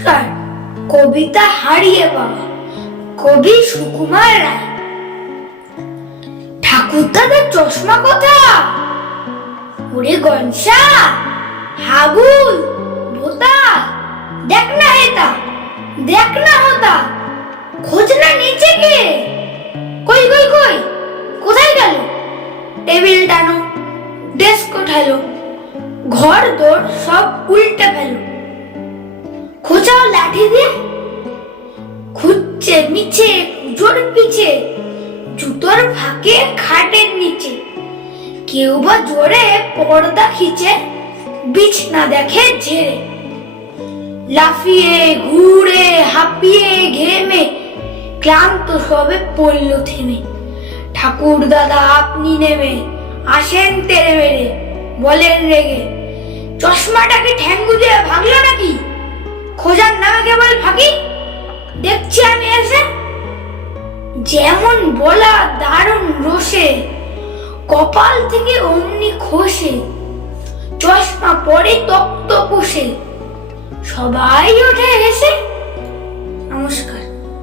নমস্কার। কবিতা হারিয়ে পাওয়া, কবি সুকুমার রায়। ঠাকুরদাদার চশমা কোথা? ওরে গনসা, হাবুল, ভোতা, দেখ না হেতা, দেখ না হতা, খোঁজ না নিচে কে? কই কই কই, কোথায় গেল? টেবিল টানো, ডেস্ক ওঠালো, ঘর দোর সব উল্টে ফেলো। খোঁচাও লাঠি দিয়ে, খুঁজছে মিছে জোর পিছে, জুতোর ফাঁকে খাটের নিচে। কেউ বা জোরে পর্দা খিচে, বিছনা দেখে ঝেড়ে। লাফিয়ে ঘুরে হাঁপিয়ে ঘেমে, ক্লান্ত সবে পড়ল থেমে। ঠাকুর দাদা আপনি নেমে আসেন তেরে মেরে, বলেন রেগে, চশমাটাকে ঠ্যাঙ্গু দিয়ে ভাগলো নাকি? খোঁজার নামে কেবল ফাঁকি, দেখছি আমি এসে। যেমন বলা দারুণ রোষে, কপাল থেকে অমনি খসে। চশমা পরে তক্ত পোষে, সবাই ওঠে হেসে। নমস্কার।